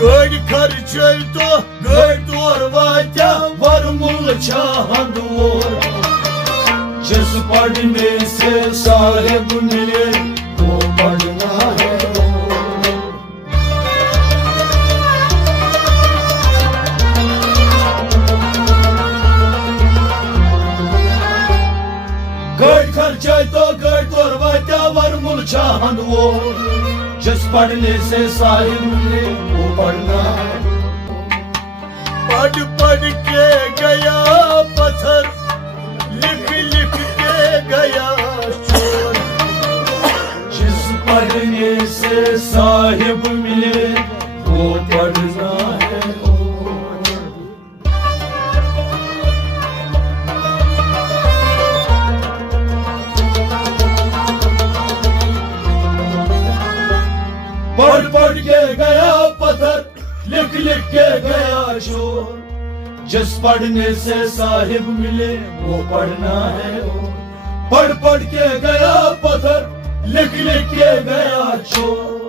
Gări cărcel-to, gări torvatea, varmul çahandur. Jes padne se sahib mile, wo padna hai. Gări cărcel-to, gări torvatea, varmul çahandur. जिस पढ़ने से साहिब ने वो पढ़ना है। पढ़ पढ़ के गया पत्थर, लिख लिख के गया चोर। जिस पढ़ने से साहिब मिले वो पढ़ना है। पढ़ पढ़ के गया पत्थर, लिख लिख के गया शोर। जिस पढ़ने से साहिब मिले वो पढ़ना है। पढ़ पढ़ के गया पत्थर, लिख लिख के गया शोर।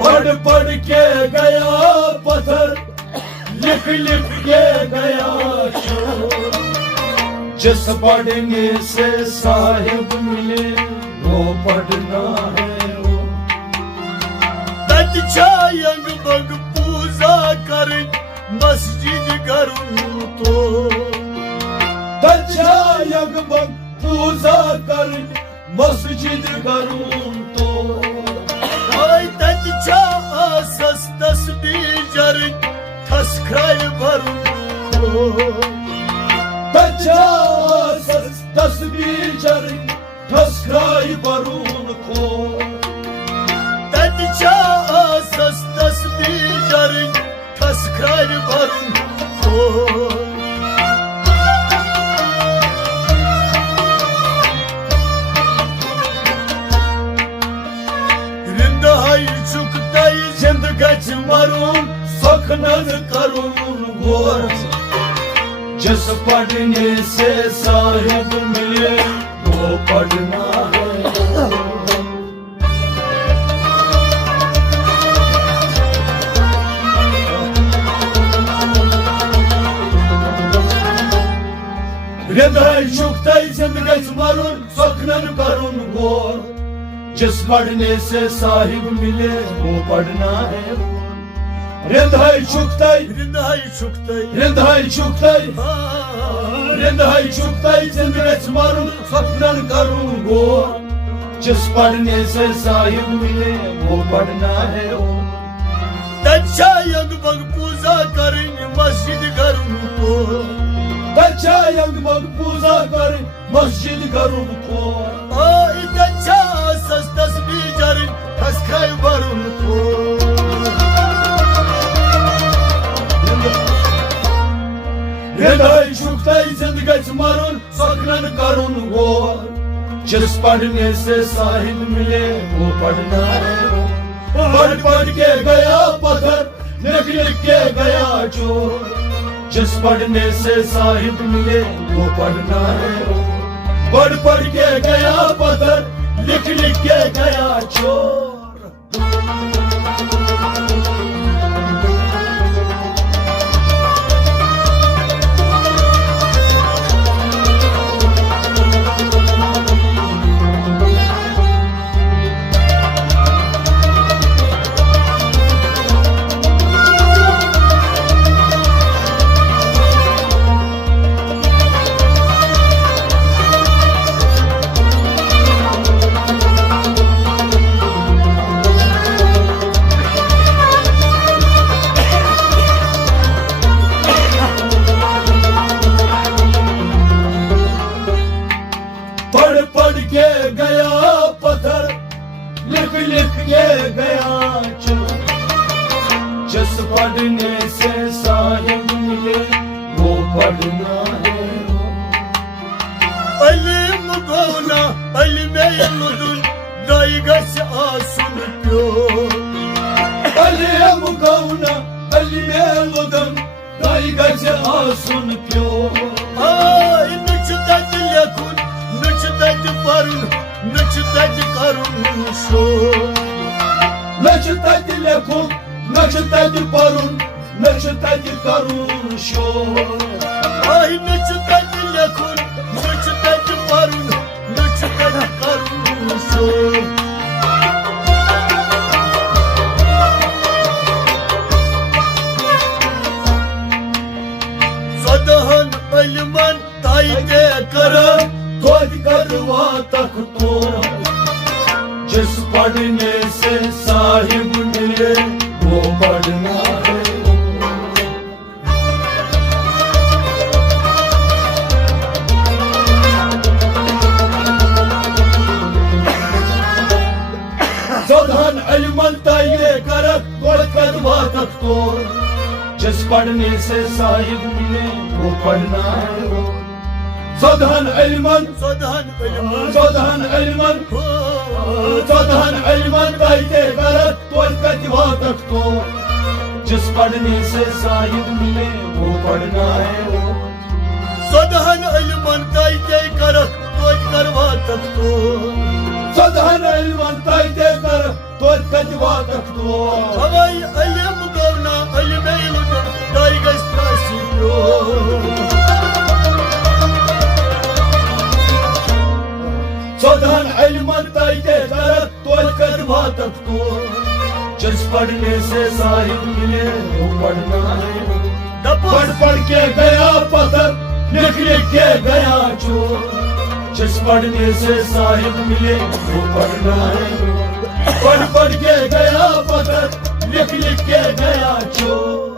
पढ़ पढ़ के गया पत्थर, लिख लिख के गया चोर। जिस पढ़ने से साहिब मिले वो पढ़ना है। तत्छायंग बग पूजा कर मस्जिद करूं तो। तत्छायंग बग पूजा कर मस्जिद करूं तो। तत्छा आसस तस्बीह जर तस्क्राय भरूं तो। तत्छा आसस तस्बीह जर तस्क्राय भरूं को। तत्छा आसस तस्बीह जर तस्क्राय भरूं को। गच मरून सखनन करून गोर। जिस पढ़ने से साहिब मिले वो पढ़ना है। हृदय चुकते जिंदगी मरून सखनन करून गोर। जिस पढ़ने से साहिब मिले वो पढ़ना है। हृदय चुकते हृदय चुकते हृदय चुकते हृदय चुकते जिंदगी मारून सपनन करूं गो। जिस पढ़ने से साहिब मिले वो पढ़ना है। तच्छा यंग बग पूजा करें मस्जिद करूं को। तच्छा यंग बग पूजा करें मस्जिद करूं को। तच्छा तस्बीह जर तस्क्राय भरूं को। हृदय चुकते जिंदगी मारून सखनन करून गोर। जिस पढ़ने से साहिब मिले वो पढ़ना है। पढ़ पढ़ के गया पत्थर, लिख लिख के गया चोर। जिस पढ़ने से साहिब मिले वो पढ़ना है। पढ़ पढ़ के गया पत्थर, लिख लिख के गया चोर। पढ़ के गया पत्थर, लिख लिख के गया चोर। जिस पढ़ने से साहिब मिले वो पढ़ना है। अलिम गौना अलिमे लुदुन दाई गस आसुन प्यो। अलिम गौना अलिमे लुदुन दाई गस आसुन प्यो। Ay nıçıdat lekun, nıçıdat parun, nıçıdat karun şu. Nıçıdat lekun, nıçıdat parun, nıçıdat karun şu. Ay nıçıdat lekun, nıçıdat parun, nıçıdat karun şu. Sadahan aliman tayde kara, Tod करवा तक तो। जिस पढ़ने से साहिब मिले वो पढ़ना है। सदहन इल्मन ताये करक तोद करवा तक तो। जिस पढ़ने से साहिब मिले वो पढ़ना है। सदहन इल्मन sadahan aliman, सदहन इल्मन सदहन इल्मन ताइते करत तोद कतवा तक तो। जिस पढ़ने से साहिब मिले वो पढ़ना है। sadahan aliman tayde kara, toj karva tak to. सदहन इल्मन ताइते करत तोद कतवा तक तो। Havay alim gavna alime iludun dayi gas asun pyo. सदहन इल्मन ताइते करत तोद कतवा तक तो। जिस पढ़ने से साहिब मिले वो पढ़ना है। पढ़ के गया पत्थर, लिख लिख के गया चोर। जिस पढ़ने से साहिब मिले वो पढ़ना है। पढ़ के गया पत्थर, लिख लिख के गया चोर।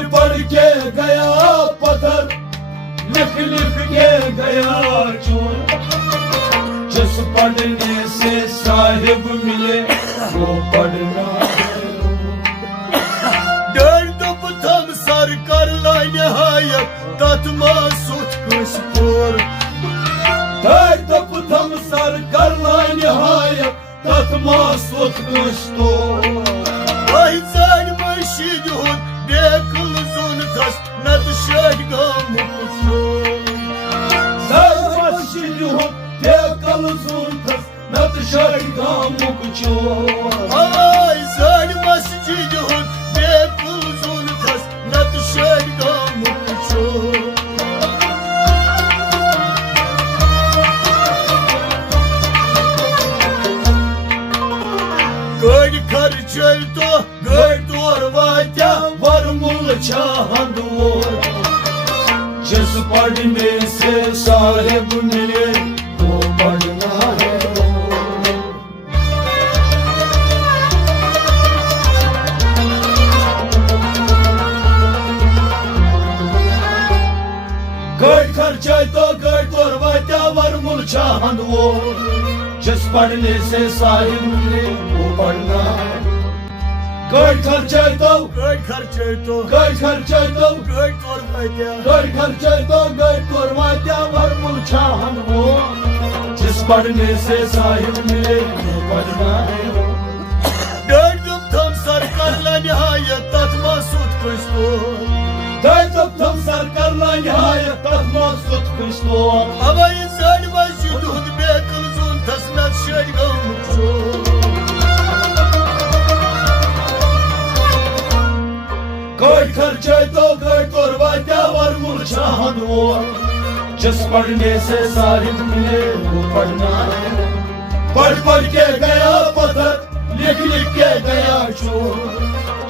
पढ़ के गया पत्थर, लिख लिख के गया चोर। जिस पढ़ने से साहिब मिले वो पढ़ना है। Dördüp tam sarkarla nihayet tatma suç kuştur. Dert tam sar karla nihayet tatma sutmuştu. Ay zarmışı yuhud de kılızun tas ne dışarı gamuştur. Sarmaşı yuhut tekalızun kız ne dışarı gamukçu. Ay zarmışı yuhud de kılızun tas ne dışarı gamuştur. Gör kar çölto, gör Dorvatya var mul çahandur. जिस पढ़ने से साहिब मिले वो पढ़ना है। गढ़ खर्चा तो गढ़ तोरवात्या वर मुलचाहन वो। जिस पढ़ने से साहिब मिले वो पढ़ना है। गढ़ खर्चा तो gör kar çölto, गढ़ खर्चा तो gör torbayda. गढ़ खर्चा तो गढ़ तोरवात्या वर मुलचाहन वो। जिस पढ़ने से साहिब मिले वो पढ़ना है। Gördüm tam sarkarla nihayet tatma sut kuştur. Daydım tam sarkarla nihayet tatma Hristo. Ama insan başı duhud bekıl zon tasnat şergamço. Koy खर्चे तो कोई करवा क्या वर मुरझान हो जिस पढ़ने से साहिब मिले वो पढ़ना है पढ़ पढ़ के गया पत्थर लिख लिख के गया चोर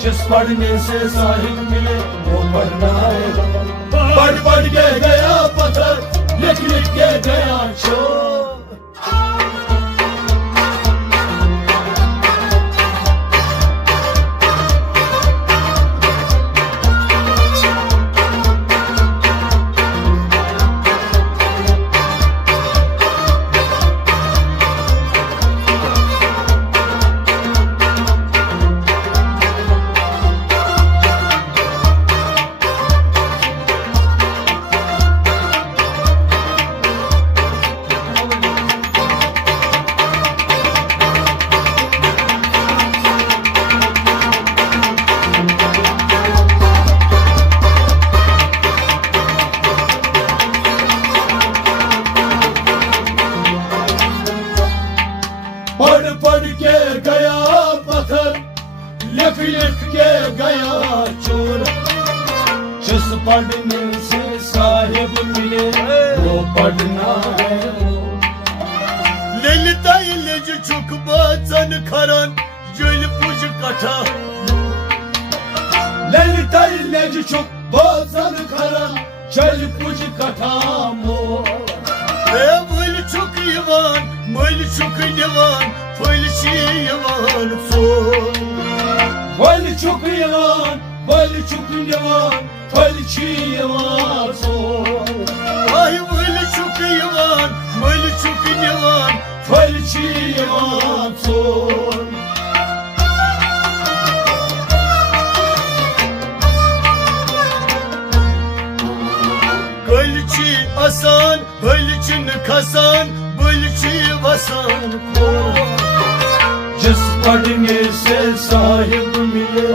जिस पढ़ने से साहिब मिले वो पढ़ना है पढ़ पढ़ के गया पत्थर लिख लिख के गया चोर पढ़ पढ़ के गया पत्थर लिख लिख के गया चोर जिस पढ़ने से साहिब मिले वो पढ़ना है Lelita ileci çok bazen karan Gül pucu kata Lalita इलेज चुक बाजन karan çel pucu katamo Böyle çok yavan, böyle çok yavan Böyle şey yavan son Vali çok yalan, vali çok yalan, vali çiğ yalan son. Ay böyle çok yavan, böyle çok yavan Vali çiğ yalan son. Gölçi asan, bölçün kasan Bölçi vasan kor जिस पढ़ने से साहिब मिले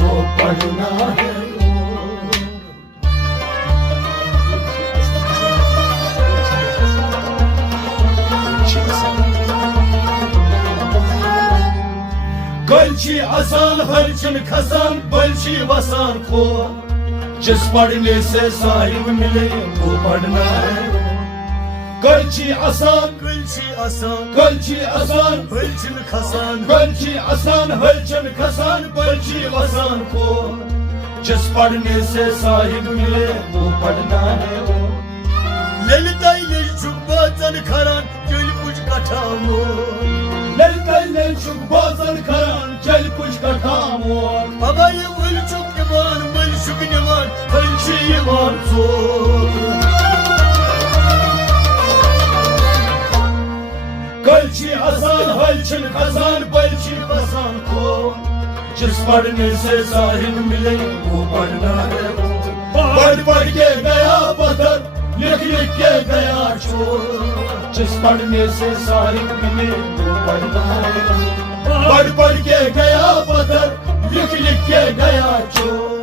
वो पढ़ना है गलची आसान हरचन खसान बलची वसान खो जिस पढ़ने से साहिब मिले वो पढ़ना है गलची आसान Gölçi asan, गलची आसान bölçün kasan गलची आसान हरचन खसान बलची वसान खो जिस पढ़ने से साहिब मिले वो पढ़ना है Lelita ileci çok bazen karan Gül pucu kata ललकल चुक बाजन करान चल कुछ कठामो Ama böyle çok yavan, böyle çok yavan Bölçi yavan son गलची आसान हलचन खसान बलची वसान को जिस पढ़ने से साहिब मिले वो पढ़ना है पढ़ पढ़ के गया पत्थर लिख लिख के गया चोर जिस पढ़ने से साहिब मिले वो पढ़ना है पढ़ पढ़ के गया पत्थर लिख लिख के गया चोर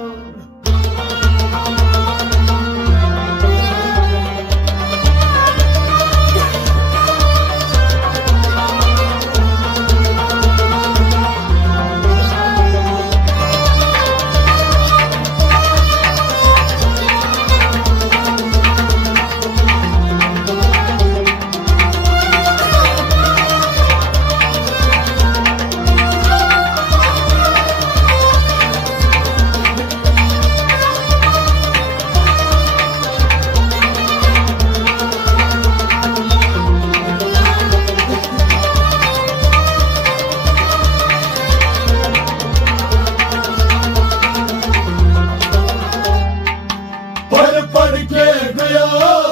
पढ़ के गया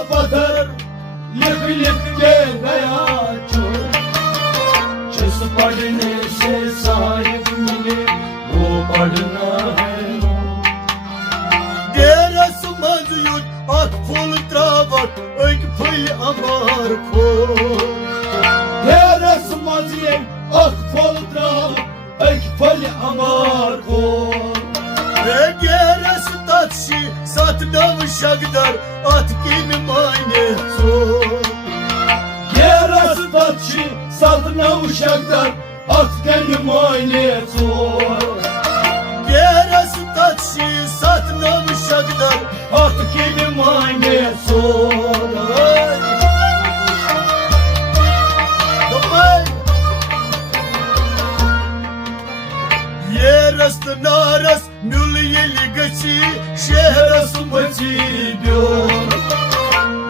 पत्थर लिख लिख के गया चोर जिस पढ़ने से साहिब मिले वो पढ़ना है Deras maziyut ak fol travak Ök pıl amar kor तेरे समझिए अख फल द्राव अख फल अमार को Geras tatsi sat nav şagdar At kimi mayne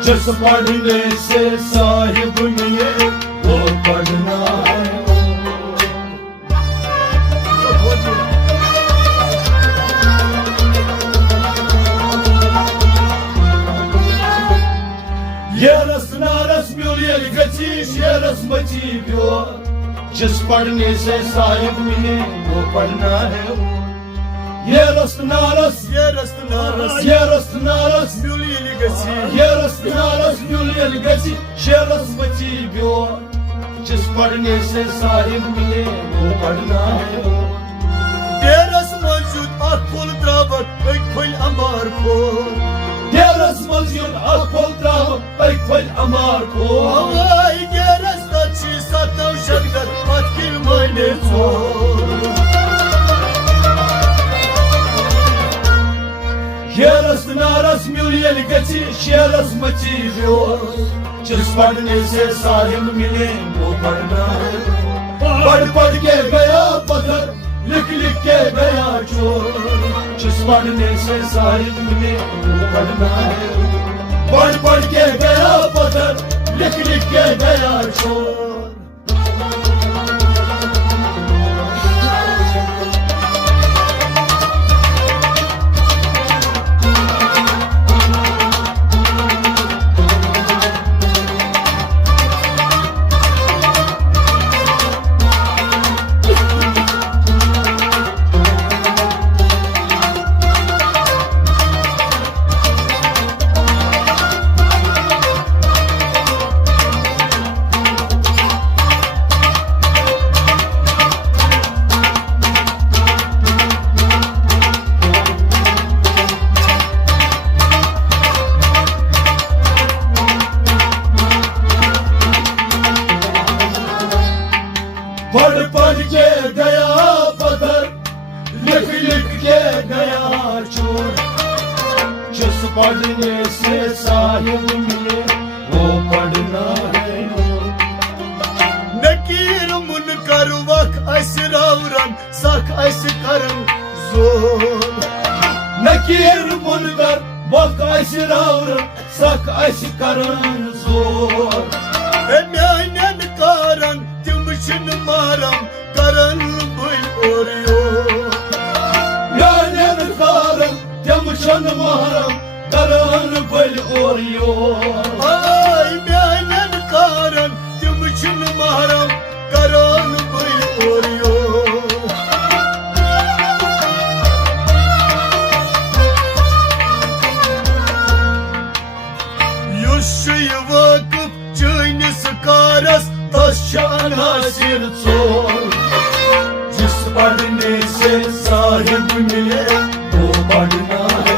जिस पढ़ने से साहिब मिले वो पढ़ना है। ये रस नारस म्यूलियल गची शेरस मची प्यो, जिस पढ़ने से साहिब मिले वो पढ़ना है। ये रस नारस ये रस नारस ये रस नारस म्यूलियल गची ये रस नारस म्यूलियल गची शेरस मची प्यो, जिस पढ़ने से साहिब मिले वो पढ़ना है। तेरस मौजूद अखुल द्रावट एक फल अमार को तेरस मौजूद अखुल द्रावट एक फल अमार को हवाई गेरस तची सतव शंकर अखिल मने छो ये रस नारस म्यूलियल गची शेरस मची प्यो, जिस पढ़ने से साहिब मिले वो पढ़ना है। पढ़ पढ़ के गया पत्थर लिख लिख के गया चोर, जिस पढ़ने से साहिब मिले वो पढ़ना है। पढ़ पढ़ के गया पत्थर लिख लिख के गया चोर। पढ़ पढ़ के गया पत्थर लिख लिख के गया चोर, जिस पढ़ने से साहिब मिले वो पढ़ना है। नकीर मुनकर वक असरावरन सख अस करन जोर नकीर मुनकर वक असरावर सख अस करन जोर। म्यानन कारण तिम छिन मारम करन बुल ओरियो म्यानन कारण तिम छिन मारम करन बुल ओरियो हाय म्यानन कारण तिम छिन मारम करन बुल ओरियो युष्य वकफ चैनिस कारस तशान हासिर चोर, जिस पढ़ने से साहिब मिले वो पढ़ना है।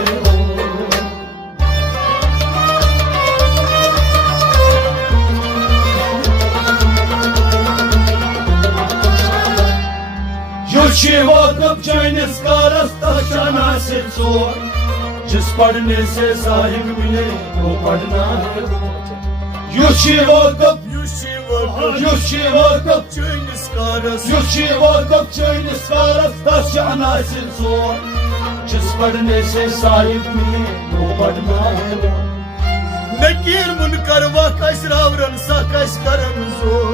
युष्य वकफ चैनिस कारस तशान हासिर चोर, जिस पढ़ने से साहिब मिले वो पढ़ना है। युष्य वकफ चैनिस कारस चैनिस कारस तशान हासिर चोर, जिस पढ़ने से साहिब मिले वो पढ़ना है। नकीर मुनकर वक असरावरन सख अस करन जोर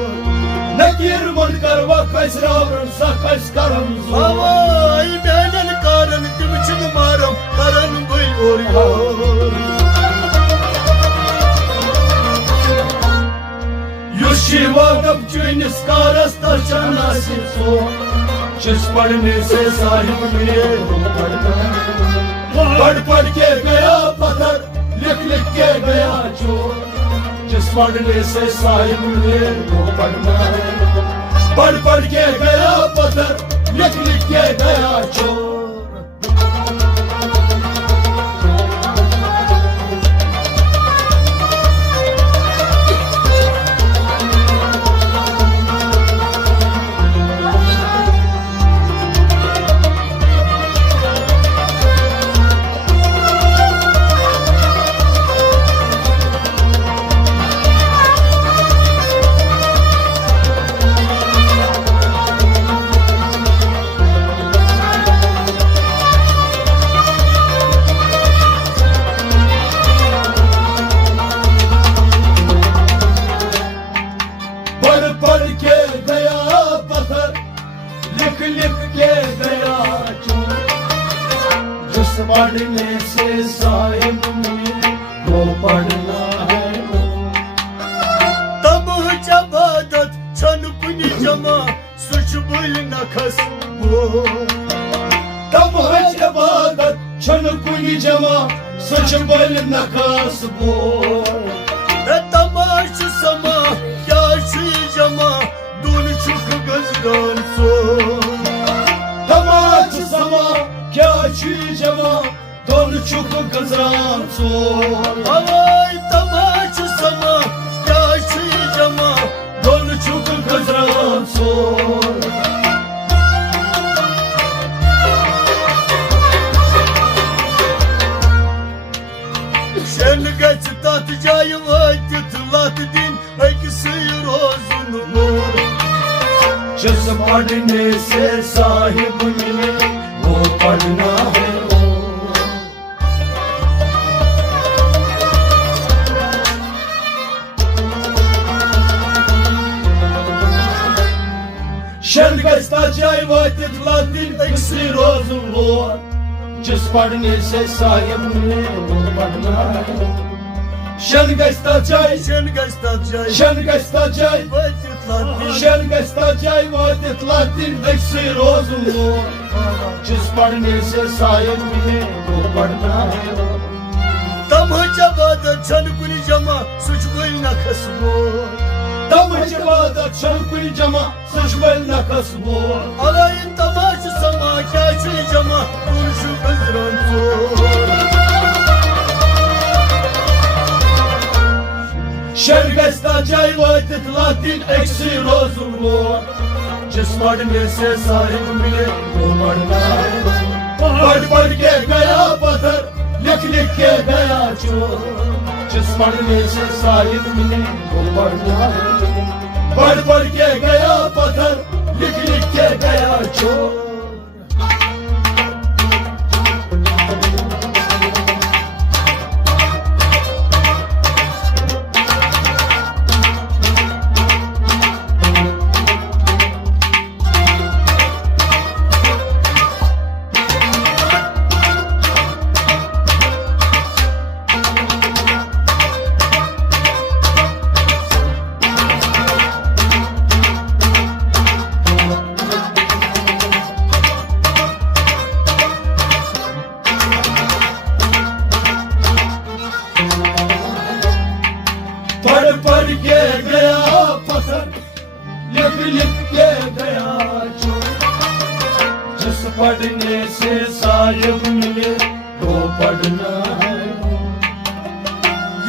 नकीर मुनकर वक असरावरन सख अस करन जोर। हवाई म्यानन कारण तिम छिन मारम करन बुल ओरियो युष्य वकफ चैनिस कारस तशान हासिर चोर, जिस पढ़ने से साहिब मिले वो पढ़ना है। पढ़ पढ़ के गया पत्थर लिख लिख के गया चोर, जिस पढ़ने से साहिब मिले वो पढ़ना है। पढ़ पढ़ के गया पत्थर लिख लिख के गया चोर। सच बल नखस बोल तमाश समा क्या जमा दोन छुक गजरान सो तमाश समा क्या जमा दोन छुक गजरान सोल हवाई तमाश समा क्या जमा दोन छुक गजरान soul Şen geç tat cayı vakit lat din Ekisi rozun mor जिस पढ़ने से साहिब मिले वो पढ़ना है Şen gasta cay vakit latin eksi rozun lor जिस पढ़ने से साहिब मिले वो पढ़ना है Şen gasta cay Şen geç tat cayı Şen gasta cay vakit lat din Şen gasta cay vakit latin eksi rozun lor जिस पढ़ने से साहिब मिले वो पढ़ना है Tam hacabada çan kuni cama suç gül nakas mor तम जवादा छलकुल जमा सजबल नकस बोल Alayın tamaşı sama क्या cama दोन छुक गजरान सो शर्गस्ता जय वातित लातिन एक्सी रोजुल बोल जिस पढ़ने से साहिब मिले वो पढ़ना है पढ़ पढ़ के गया पत्थर लिख लिख के गया चोर जिस पढ़ने से साहिब मिले वो पढ़ना है पढ़ पढ़ के गया पत्थर लिख लिख के गया चोर पढ़ पढ़ के गया पत्थर लिख लिख के गया चोर जिस पढ़ने से साहिब मिले तो पढ़ना है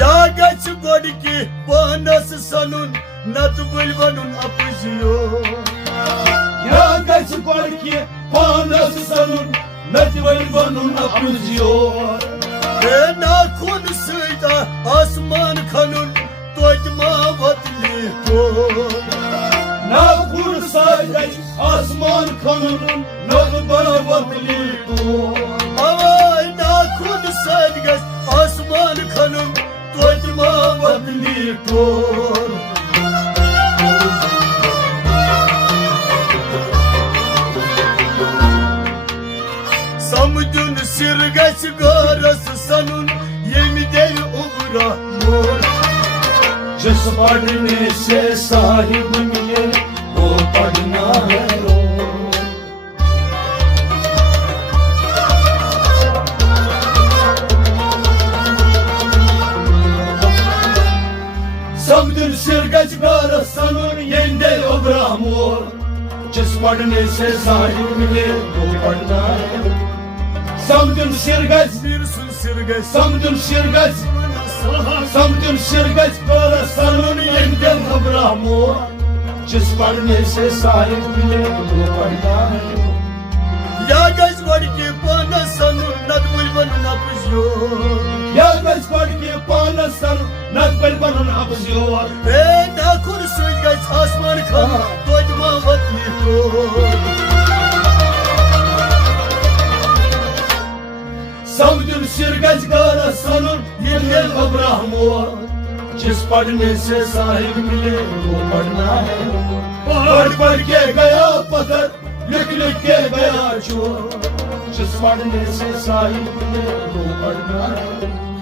Ya geç godki panas sanun nat bulvanun apıziyo या गच पढ़ के पानस सनुन नचवल बनून अपजियोर Na kun sıyda asman kanun Toydma vatli kor ना खुर साजय आसमान खनून नग बरवतली तो Avay na kun saygas asman kanun Toydma vatli kor Samudun sirgaç garası sanun Yemide ubra mor जिस पढ़ने से साहिब मिले वो पढ़ना है समदुन सिरगच गार सनुन येंदे अब्राहमोर जिस पढ़ने से साहिब मिले वो पढ़ना है समदुन सिरगच Sirsun sirgaç समदुन सिरगच समदुन सिरगच गार सनुन येंदे अब्राहमोर जिस पढ़ने से साहिब मिले वो पढ़ना है Ya geç godki panas sanun nat bulvanun apıziyo या गच पढ़ के पानस सनुन नकबल बनून अपजियोर Na kun sıygaç asman kanun Toydma vatli kor समदुन सिरगच गार सनुन येंदे अब्राहमोर जिस पढ़ने से साहिब मिले वो पढ़ना है पढ़ पढ़ के गया पत्थर लिख लिख के गया चोर जिस पढ़ने से साहिब मिले वो पढ़ना है